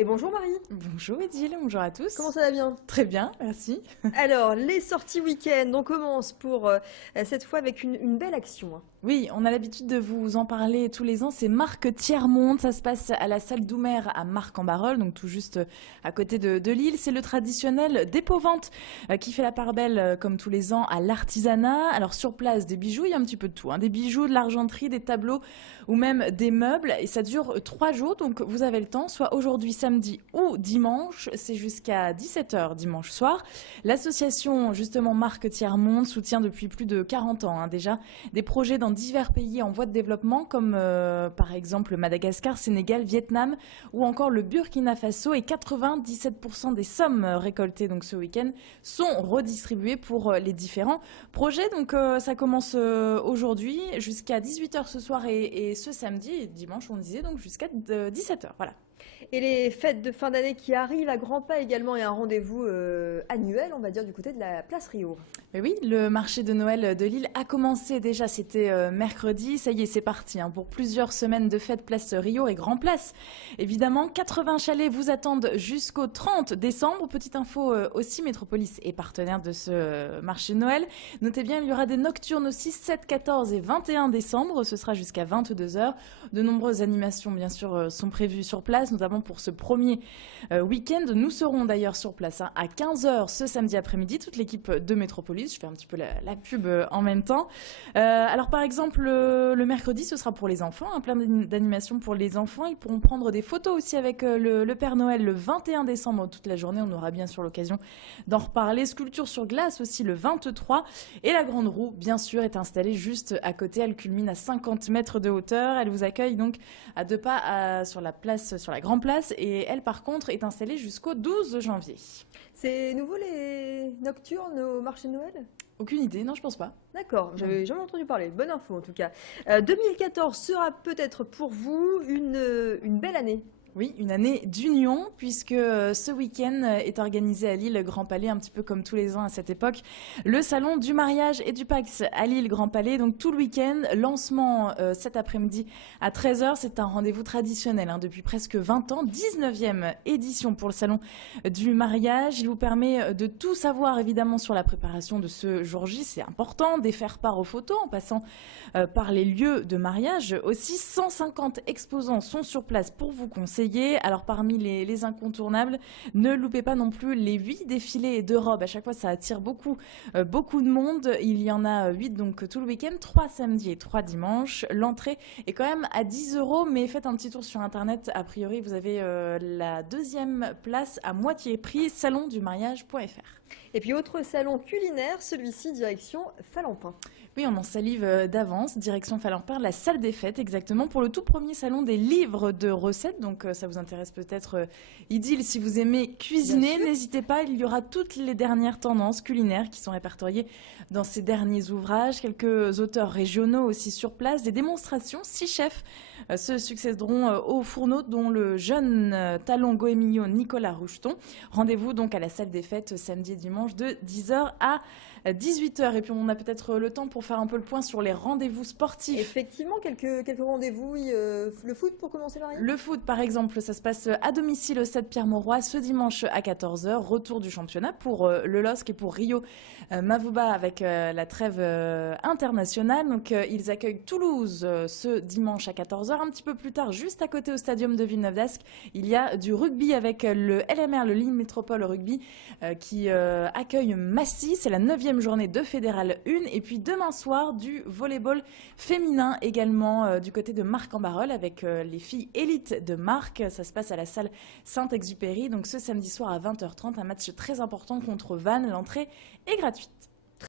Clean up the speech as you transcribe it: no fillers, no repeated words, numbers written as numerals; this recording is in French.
Et bonjour Marie, Bonjour Edile, bonjour à tous. comment ça va bien? Très bien, merci. Alors, les sorties week-end, on commence pour cette fois avec une belle action, hein. Oui, on a l'habitude de vous en parler tous les ans, c'est Marc Tiers-Monde, ça se passe à la salle Doumer à Marc-en-Barœul, donc tout juste à côté de Lille. C'est le traditionnel dépôt-vente qui fait la part belle, comme tous les ans, à l'artisanat. Alors sur place, des bijoux, il y a un petit peu de tout, hein, des bijoux, de l'argenterie, des tableaux ou même des meubles. Et ça dure 3 jours, donc vous avez le temps, soit aujourd'hui, samedi ou dimanche. C'est jusqu'à 17h dimanche soir. L'association, justement, Marc Tiers-Monde soutient depuis plus de 40 ans déjà des projets dans divers pays en voie de développement comme par exemple Madagascar, Sénégal, Vietnam ou encore le Burkina Faso, et 97% des sommes récoltées donc ce week-end sont redistribuées pour les différents projets. Donc ça commence aujourd'hui jusqu'à 18h ce soir et ce samedi et dimanche on disait donc jusqu'à 17h. Voilà. Et les fêtes de fin d'année qui arrivent à grands pas également, et un rendez-vous annuel, on va dire, du côté de la place Rio. Mais oui, le marché de Noël de Lille a commencé déjà, c'était mercredi, ça y est, c'est parti pour plusieurs semaines de fêtes place Rio et Grand Place. Évidemment, 80 chalets vous attendent jusqu'au 30 décembre. Petite info aussi, Métropolis est partenaire de ce marché de Noël. Notez bien, il y aura des nocturnes aussi 7, 14 et 21 décembre, ce sera jusqu'à 22h. De nombreuses animations bien sûr sont prévues sur place, notamment pour ce premier week-end. Nous serons d'ailleurs sur place à 15h ce samedi après-midi, toute l'équipe de Métropolis. Je fais un petit peu la pub en même temps. Alors par exemple, le mercredi, ce sera pour les enfants, plein d'animations pour les enfants. Ils pourront prendre des photos aussi avec le Père Noël le 21 décembre toute la journée. On aura bien sûr l'occasion d'en reparler. Sculpture sur glace aussi le 23. Et la grande roue, bien sûr, est installée juste à côté. Elle culmine à 50 mètres de hauteur. Elle vous accueille donc à 2 pas sur la place, sur la Grand Place. Et elle, par contre, est installée jusqu'au 12 janvier. C'est nouveau les nocturnes au marché de Noël? Aucune idée, non, je pense pas. D'accord, j'avais jamais entendu parler. Bonne info en tout cas. 2014 sera peut-être pour vous une belle année. Oui, une année d'union, puisque ce week-end est organisé à Lille Grand Palais, un petit peu comme tous les ans à cette époque, le salon du mariage et du Pacs à Lille Grand Palais. Donc tout le week-end, lancement cet après-midi à 13h. C'est un rendez-vous traditionnel depuis presque 20 ans, 19e édition pour le salon du mariage. Il vous permet de tout savoir évidemment sur la préparation de ce jour J. C'est important, de faire part aux photos en passant par les lieux de mariage. Aussi, 150 exposants sont sur place pour vous conseiller. Alors parmi les incontournables, ne loupez pas non plus les 8 défilés de robes. À chaque fois, ça attire beaucoup de monde. Il y en a 8 donc tout le week-end, 3 samedis et 3 dimanches. L'entrée est quand même à 10 €, mais faites un petit tour sur internet. A priori, vous avez la deuxième place à moitié prix, salondumariage.fr. Et puis autre salon culinaire, celui-ci direction Falampin. Oui, on en salive d'avance, direction Falampin, la salle des fêtes exactement, pour le tout premier salon des livres de recettes. Donc ça vous intéresse peut-être, Idil, si vous aimez cuisiner, n'hésitez pas, il y aura toutes les dernières tendances culinaires qui sont répertoriées dans ces derniers ouvrages. Quelques auteurs régionaux aussi sur place, des démonstrations. 6 chefs se succéderont au fourneau, dont le jeune talon goémillon Nicolas Roucheton. Rendez-vous donc à la salle des fêtes samedi et dimanche de 10h à 18h. Et puis on a peut-être le temps pour faire un peu le point sur les rendez-vous sportifs. Effectivement, quelques rendez-vous. Oui, le foot pour commencer, Marie? Le foot, par exemple, ça se passe à domicile au Stade Pierre-Mauroy ce dimanche à 14h. Retour du championnat pour le LOSC et pour Rio Mavuba avec la trêve internationale. Donc ils accueillent Toulouse ce dimanche à 14h. Un petit peu plus tard, juste à côté au stadium de Villeneuve-d'Ascq, il y a du rugby avec le LMR, le Lille Métropole Rugby, qui accueille Massy. C'est la 9e journée de Fédéral 1. Et puis demain soir, du volleyball féminin également du côté de Marc-en-Barœul avec les filles élites de Marc. Ça se passe à la salle Saint-Exupéry. Donc ce samedi soir à 20h30, un match très important contre Vannes. L'entrée est gratuite.